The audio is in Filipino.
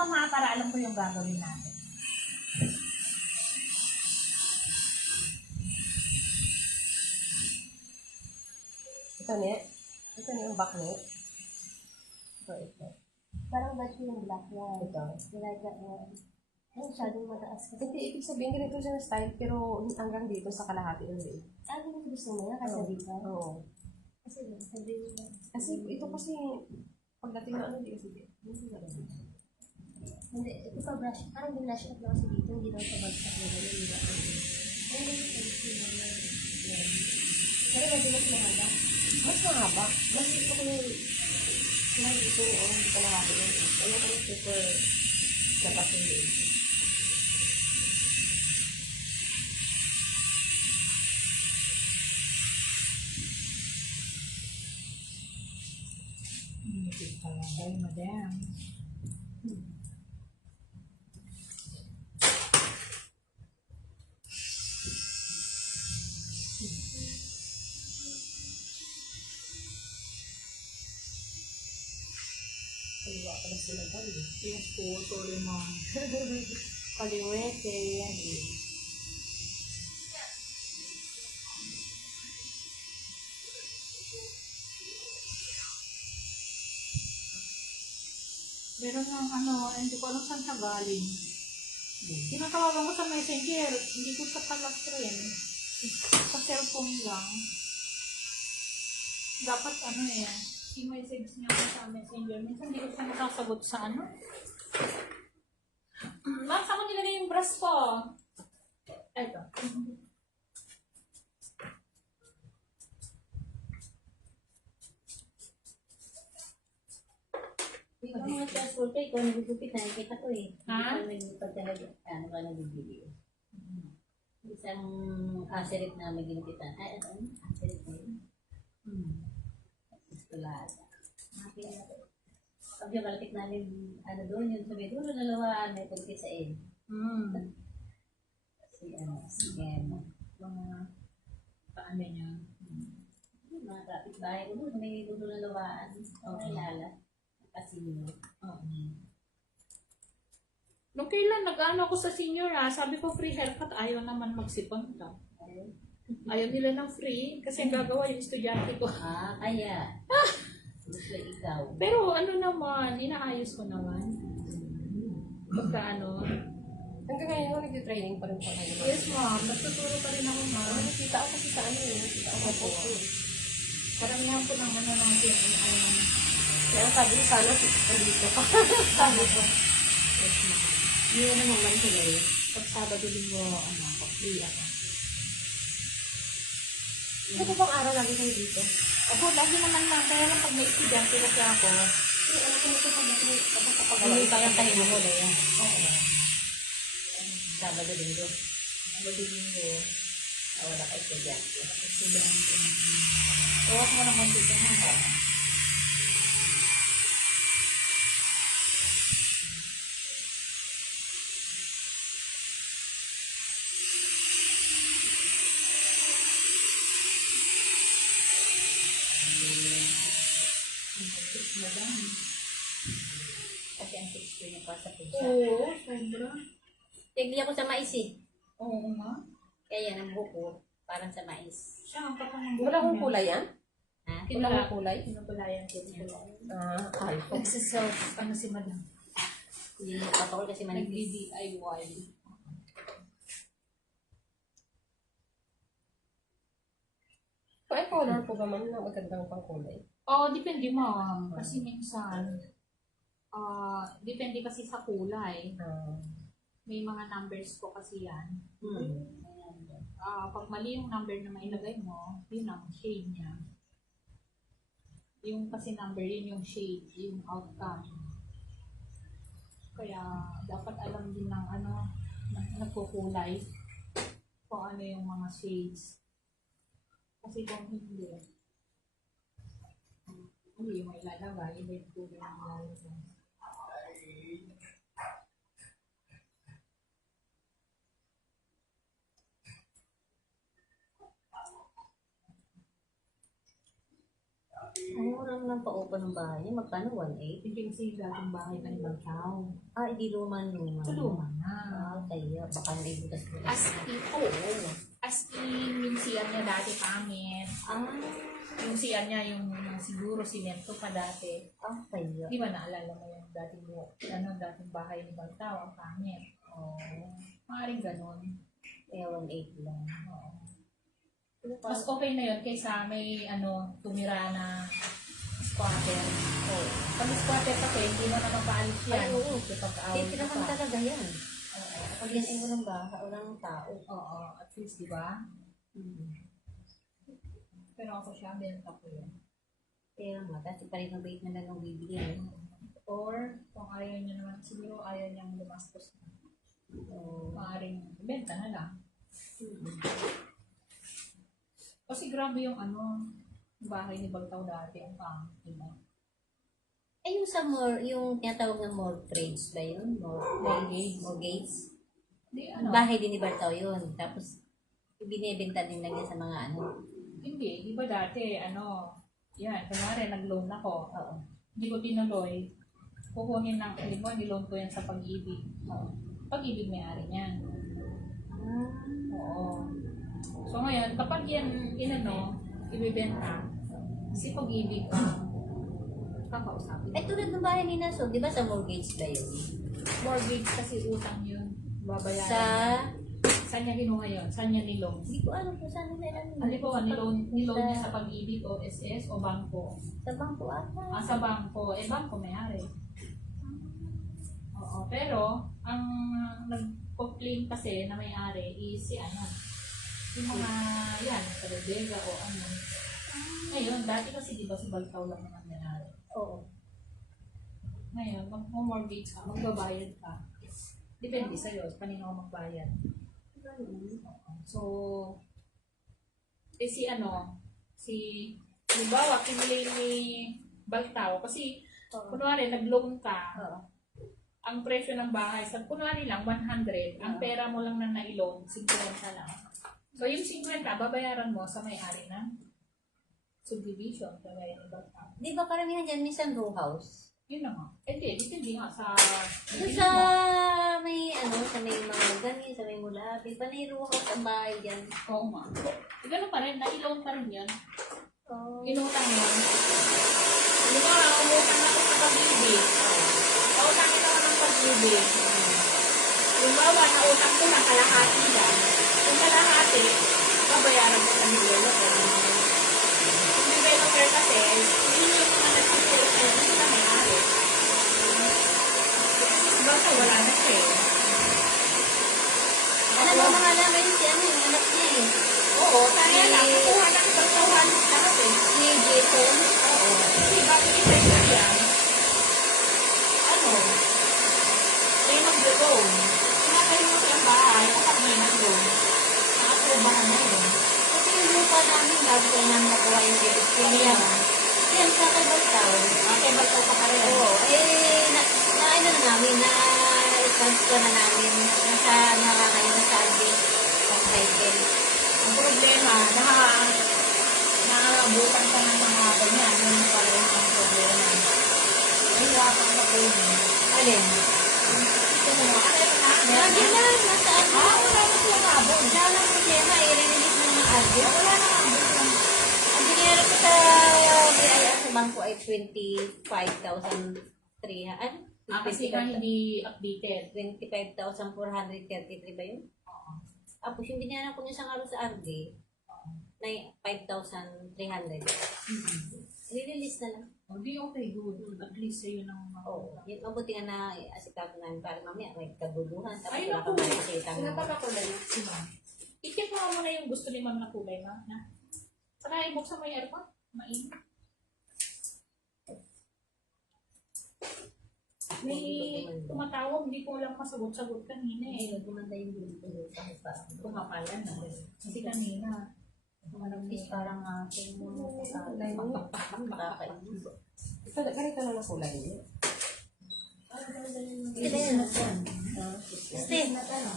ma'am ha, para alam ko yung gagawin natin. Ito niya. Ito niya yung back niya. Ito. Parang ba't yung black na? Ito. Nilagay na. Ay, masyadong mataas kasi. Hindi, ibig sabihin ganito siya na style, pero hanggang dito sa kalahati ng leg. Ano gusto mo yan? Kasi dito? Oo. Kasi sabi mo. Kasi ito kasi, pagdating na ano, hindi kasi dito. Hindi, ito pa brush. Parang binash up lang kasi dito. Hindi lang sa bagsak na gano'n. Hindi lang. Ano yung sabi mo na? Pero medyo mas mahaba. Mas mahaba. Mas ito ko yung, ito yung kalahati ng leg. Ano ko yung super labas yung leg. Hindi talaga, madam. Kaliwa ka na sila dali. Yes po, sorry ma'am. Kaliwete. Meron ng hindi ko alam saan siya galing. Tinatawagan ko sa messenger, hindi ko sa kalas rin. Sa cellphone lang. Dapat i-message niya ako sa messenger. Minsan hindi ko siya nakasagot sa Ma'am, saan ko nilagay yung brush ko? Eto. Yung mga transport ko, ikaw nagugupit, nakikita ko eh. Ha? Pag talaga, ano ka nagbibigay. Isang asirit na may ginupitan. Ay, ano? Asirit na yun. Eskulada. Pag yung malapit namin, doon, yung sabi, doon nalawaan, may pagkit sa in. Si Gemma. Mga paano niya? Yung mga kapit-bahay ko doon, may doon nalawaan. May lala. Kasino. Nung kailan nag-ano ako sa senior sabi ko free haircut, ayaw naman magsipon ka. Ayaw nila ng free kasi gagawa yung estudyante ko. Kaya. Gusto ikaw. Pero naman, inaayos ko naman. Pagka Hanggang ngayon, nag-training pa rin pa kayo. Yes ma'am, nagtuturo pa rin ako ma'am. Nakita ko kasi sa nakita ko po. Karamihan po ng natin, Kaya sabi ko sana, dito pa. sabi ko. Yes ma'am. Yun naman sila eh. Pag Sabado Linggo, free ako. Ito pa bang araw lagi kayo dito? Ako, lagi naman ma'am, kaya lang pag may estudyante kasi ako, Hindi pa lang tayo mo na yan. Sabado Linggo. Sabado Linggo, Wala ka estudyante. estudyante. Huwag mo naman dito ha. Kasi ang texture niya pa sa pusa. Oo, sobra. Tigli ako sa mais eh. Oo nga. Kaya yan ang buko, parang sa mais. Siya ang kapamang Wala akong kulay yan? Ha? Wala akong kulay? Pinapalayan ko niya. Alpha. Nagsiself, si madam. Hindi niya papakol kasi manipis. Nag-DIY. Ay, color po ba man na magandang pang kulay? Oo, depende ma'am. Kasi minsan, depende kasi sa kulay. May mga numbers po kasi yan. Pag mali yung number na mailagay mo, yun ang shade niya. Yung kasi number, yun yung shade, yung outcome. Kaya dapat alam din ng nagkukulay kung ano yung mga shades. Kasi kung hindi yung ilalagay, iba yung kulay ng ilalagay. Murang nang pa-open ng bahay niya, magkano 1.8? Hindi kasi dating bahay pa ni Bagtao. Ah, hindi luman. Sa luma na. Ah, kaya baka hindi butas ko. As in, oo. As in, yung CR niya dati pangit. Ah, Yung CR niya, yung siguro simento pa dati. kaya. Di ba naalala mo yung dating bahay ni Bagtao, ang pangit. Oh, Maaaring ganun. kaya 1.8 lang. Oo. Pero Mas okay na yun kaysa may tumira na squatter. oh. Pag squatter kasi, hindi mo na mapaalis yan. Ay, oo. Pagka-awal Hindi ka naman pa. talaga yan. Oo. Pag yan ay walang baka, walang tao. Oo, at least, di ba? Pero ako siya, benta ko yun. Kaya nga, kasi pa-renovate na lang ng bibili. Or, kung ayaw niya naman, siguro ayaw niyang lumastos na. Oh. Maaaring benta na lang. Kasi grabe yung bahay ni Bagtao dati, ang pangit, diba? Ay, yung sa yung tinatawag na mortgage ba yun? Mortgage. Mortgage. Hindi, Bahay din ni Bartao yun. Tapos, binibenta din lang yan sa mga Hindi, di ba dati, yan, kunwari, nag-loan ako. Oo. Hindi ko tinuloy. Kukunin ng, niloan ko yan sa Pag-ibig. Pag-ibig may-ari niyan. Oo. So ngayon, kapag yan, ibibenta, si Pag-ibig kakausapin. Ay, tulad ng bahay ni Naso, di ba sa mortgage ba yun? Mortgage kasi utang yun. Babayaran. Sa, Saan niya kinuha yun? Saan niya niloan? hindi ko alam kung saan nila ano. Halimbawa, niloan niya sa Pag-ibig o SS o bangko. Sa bangko ata. Sa bangko, bangko may-ari. Oo, pero ang nag-claim kasi na may-ari is yung mga yan, sa Bodega o ano. Ngayon, dati kasi di ba si Bagtao lang naman may-ari. Oo. Ngayon, mag-mortgage ka, magbabayad ka. Depende sa'yo, kanino ka magbayad. So, halimbawa, kinilay ni Bagtao kasi, kunwari, nag-loan ka, ang presyo ng bahay, kunwari lang, 100, ang pera mo lang na nai-loan, 50 lang. So, yung 50, babayaran mo sa may-ari ng subdivision, kagaya ni Bagtao. Di ba karamihan dyan, minsan row house? Yun na nga. Depende nga sa... Doon sa may sa may mga ganin, sa may mulabi, panay row house ang bahay dyan. Oo nga. Ganun pa rin, nai-loan pa rin yan. Oh. Inutang yan. Halimbawa, umutang ako sa Pag-ibig. Pautangin ako ng Pag-ibig. Halimbawa, nautang ko na kalahati lang. Kung kalahati, babayaran ko sa developer. Yung developer kasi, hindi yung mga nagtuturo kayo kasi na may-ari. Basta wala na siya eh. Alam mo mga namin si yung anak niya eh. Oo, kaya lang. Kukuha na kita sa 1 lahat eh. Si Jason. Oo. Kasi bakit i-check na yan? May mag-loan. Sinakayin mo siyang bahay kapag may mag-loan. Nakaprobahan na yun. Kasi yung lupa namin, bago ko namin nakuha yung debit ko niya. Yan, sa Bartao. Okay, ba't ka pa rin? Oo, na namin, na-transfer na namin. Nasa, ngayon na sa address of title. Ang problema, nakaabutan ka ng mga ganyan. Yun pala yung problema. Ay, wakang na po yun. Alin? Ito mo, ano yun na? Lagi na, nasa ano. Wala na siya nabon. Wala na problema, i-release ng mga address. Wala na nabon. Ang biniyari ko sa BIR sa bangko ay 25,300. Kasi nga hindi updated. 25,433 ba yun? Oo. Tapos yung binayaran ko niya sa araw sa RD, na 5,300. Release na lang. Hindi okay, good. At least sa'yo ng mga... Oo. Yun, mabuti nga na asikaso namin para mamaya may kaguluhan. Tapos Ay, wala ka naku. makikita Sila mo. pa kakulay si Ma'am. I-check mo muna yung gusto ni Ma'am na kulay, Ma'am. Saka ibuksan mo yung aircon. Mainit. May tumatawag, hindi ko lang masagot-sagot kanina eh. Hindi, gumanda yung gulo kahit pa. Pumapalan na. Kasi kanina, Is parang aking mga kasalay mo. Nakakainis. Ganito na lang kulay niyo. Steve,